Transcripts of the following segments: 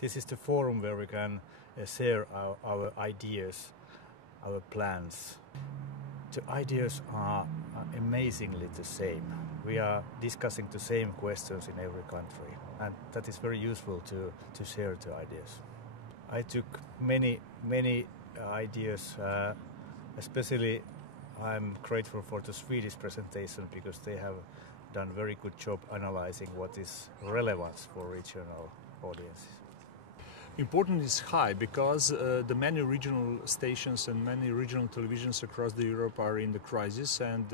This is the forum where we can share our ideas, our plans. The ideas are amazingly the same. We are discussing the same questions in every country, and that is very useful to share the ideas. I took many ideas, especially I'm grateful for the Swedish presentation because they have done a very good job analyzing what is relevant for regional audiences. Importance is high because the many regional stations and many regional televisions across Europe are in the crisis, and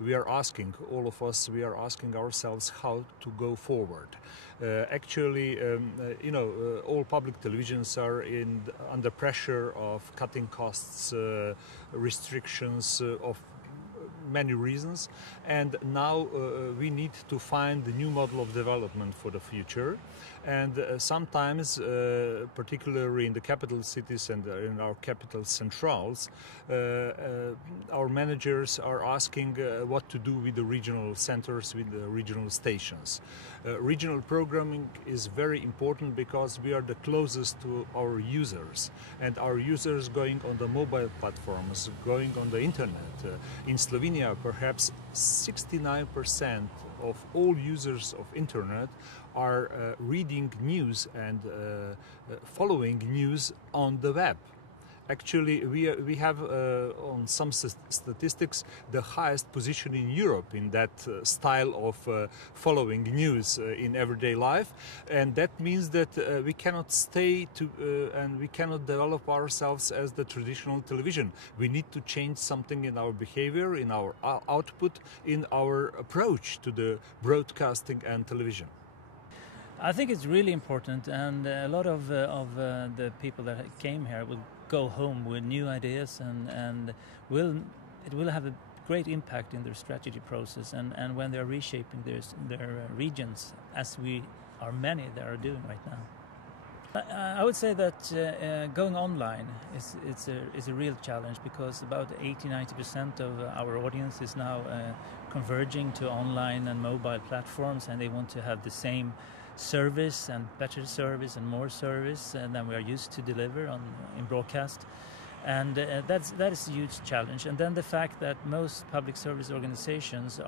we are asking, all of us, we are asking ourselves how to go forward. Actually, all public televisions are under pressure of cutting costs, restrictions of many reasons, and now we need to find the new model of development for the future. And sometimes, particularly in the capital cities and in our capital centrals, our managers are asking what to do with the regional centers, with the regional stations. Regional programming is very important because we are the closest to our users, and our users going on the mobile platforms, going on the internet. In Slovenia, perhaps 69% of all users of internet are reading news and following news on the web. Actually, we have on some statistics the highest position in Europe in that style of following news in everyday life, and that means that we cannot stay and we cannot develop ourselves as the traditional television. We need to change something in our behavior, in our output, in our approach to the broadcasting and television. I think it's really important, and a lot of the people that came here will go home with new ideas, and it will have a great impact in their strategy process and when they're reshaping their regions, as we are many that are doing right now. I would say that going online is a real challenge because about 80-90% of our audience is now converging to online and mobile platforms, and they want to have the same service and better service and more service than we are used to deliver in broadcast, and that is a huge challenge. And then the fact that most public service organizations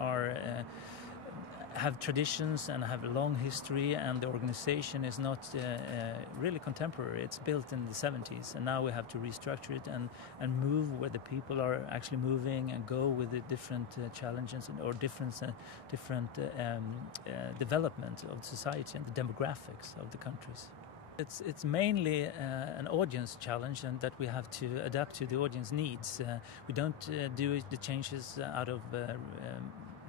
have traditions and have a long history, and the organization is not really contemporary. It's built in the 70s, and now we have to restructure it and move where the people are actually moving and go with the different challenges or different development of society and the demographics of the countries. It's mainly an audience challenge, and that we have to adapt to the audience needs. We don't do the changes out of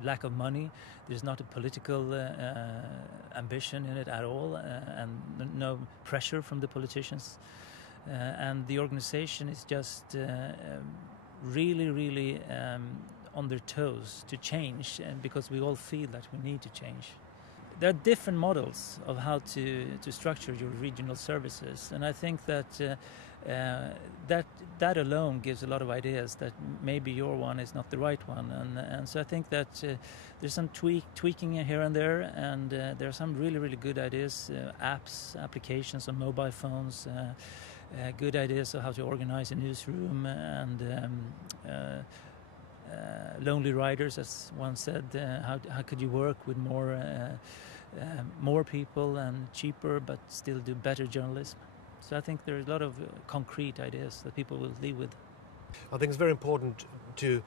lack of money. There's not a political ambition in it at all, and no pressure from the politicians. And the organization is just really on their toes to change, and because we all feel that we need to change. There are different models of how to structure your regional services, and I think that that alone gives a lot of ideas that maybe your one is not the right one, and so I think that there's some tweaking here and there, and there are some really good ideas, applications on mobile phones, good ideas of how to organize a newsroom, and lonely riders, as one said. How could you work with more people and cheaper, but still do better journalism? So I think there's a lot of concrete ideas that people will live with. I think it's very important to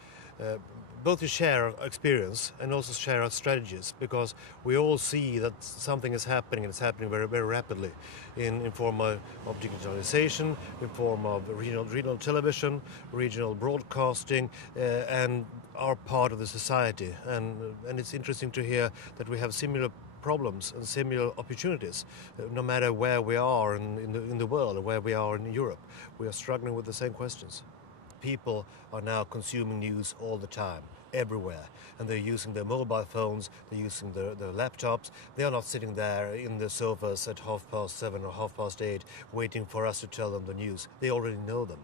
both to share our experience and also share our strategies, because we all see that something is happening, and it's happening very rapidly in form of digitalization, in form of regional television, regional broadcasting, and are part of the society. And it's interesting to hear that we have similar problems and similar opportunities, no matter where we are in the world or where we are in Europe. We are struggling with the same questions. People are now consuming news all the time, everywhere, and they're using their mobile phones, they're using their laptops. They are not sitting there in the sofas at 7:30 or 8:30 waiting for us to tell them the news. They already know them.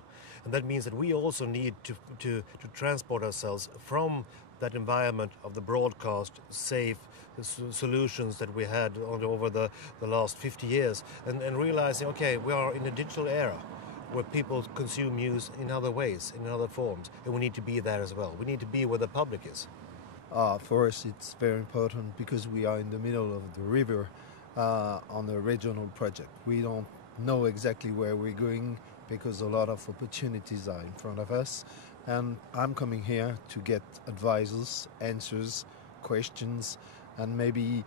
And that means that we also need to transport ourselves from that environment of the broadcast, safe solutions that we had over the last 50 years, and realizing, okay, we are in a digital era where people consume news in other ways, in other forms, and we need to be there as well. We need to be where the public is. For us, it's very important because we are in the middle of the river on a regional project. We don't know exactly where we're going because a lot of opportunities are in front of us. And I'm coming here to get advices, answers, questions, and maybe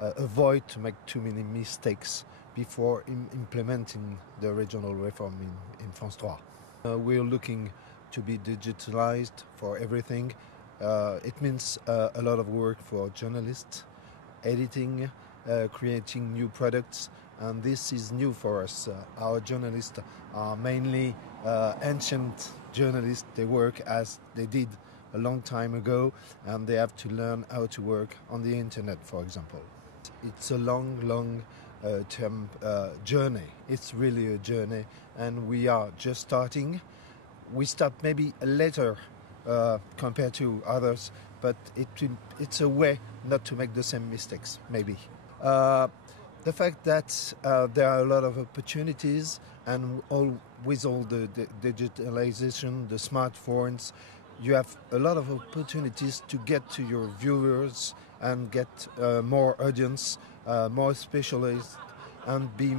avoid to make too many mistakes before implementing the regional reform in France 3. We're looking to be digitalized for everything. It means a lot of work for journalists, editing, creating new products, and this is new for us. Our journalists are mainly ancient journalists. They work as they did a long time ago, and they have to learn how to work on the internet, for example. It's a long term journey. It's really a journey, and we are just starting. We start maybe later compared to others, but it's a way not to make the same mistakes, maybe. The fact that there are a lot of opportunities, and with all the digitalization, the smartphones, you have a lot of opportunities to get to your viewers and get more audience, more specialists, and be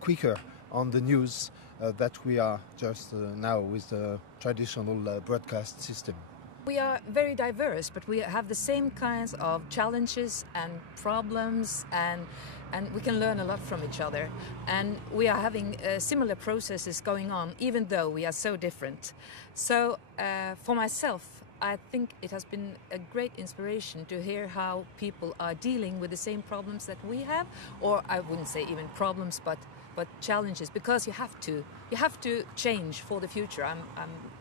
quicker on the news that we are just now with the traditional broadcast system. We are very diverse, but we have the same kinds of challenges and problems, and we can learn a lot from each other. And we are having similar processes going on, even though we are so different. So for myself, I think it has been a great inspiration to hear how people are dealing with the same problems that we have, or I wouldn't say even problems, but challenges, because you have to change for the future. I'm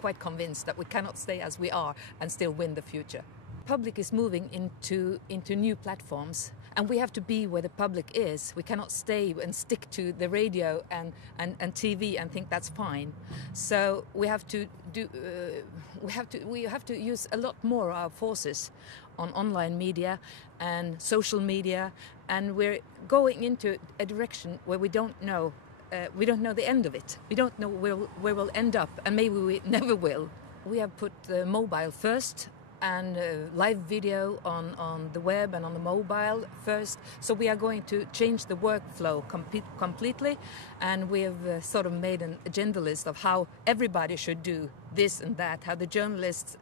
quite convinced that we cannot stay as we are and still win the future. Public is moving into new platforms, and we have to be where the public is. We cannot stay and stick to the radio and TV and think that's fine. So we have to use a lot more of our forces on online media and social media, and we're going into a direction where we don't know the end of it. We don't know where we'll end up, and maybe we never will. We have put the mobile first, and live video on the web and on the mobile first. So we are going to change the workflow completely, and we have sort of made an agenda list of how everybody should do this and that, how the journalists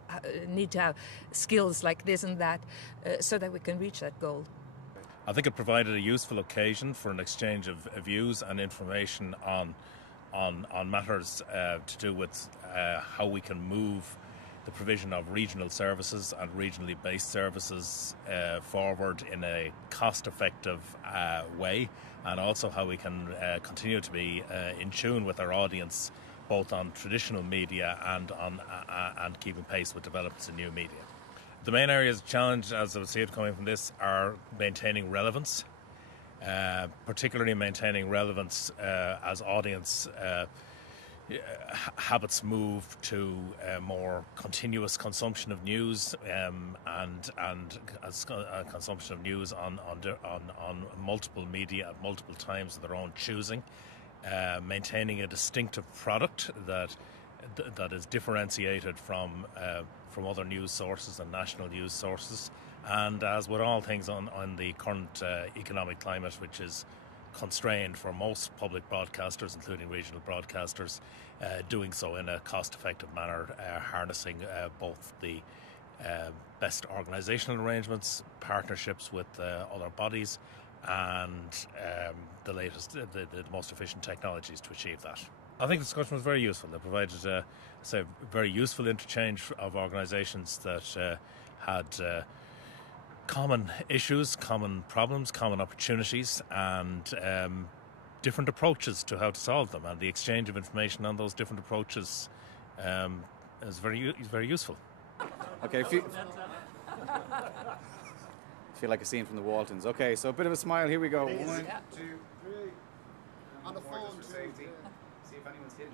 need to have skills like this and that, so that we can reach that goal. I think it provided a useful occasion for an exchange of views and information on matters to do with how we can move the provision of regional services and regionally based services forward in a cost-effective way, and also how we can continue to be in tune with our audience, both on traditional media and keeping pace with developments in new media. The main areas of challenge, as I would see it coming from this, are maintaining relevance, particularly maintaining relevance as audience habits move to more continuous consumption of news and consumption of news on multiple media at multiple times of their own choosing, maintaining a distinctive product that is differentiated from other news sources and national news sources, and as with all things on the current economic climate, which is constrained for most public broadcasters, including regional broadcasters, doing so in a cost-effective manner, harnessing both the best organisational arrangements, partnerships with other bodies, and the most efficient technologies to achieve that. I think the discussion was very useful. It provided a very useful interchange of organisations that had common issues, common problems, common opportunities, and different approaches to how to solve them. And the exchange of information on those different approaches is very useful. Okay, feel like a scene from the Waltons. Okay, so a bit of a smile. Here we go. 1, 2, 3. On the phone. See if anyone's hidden.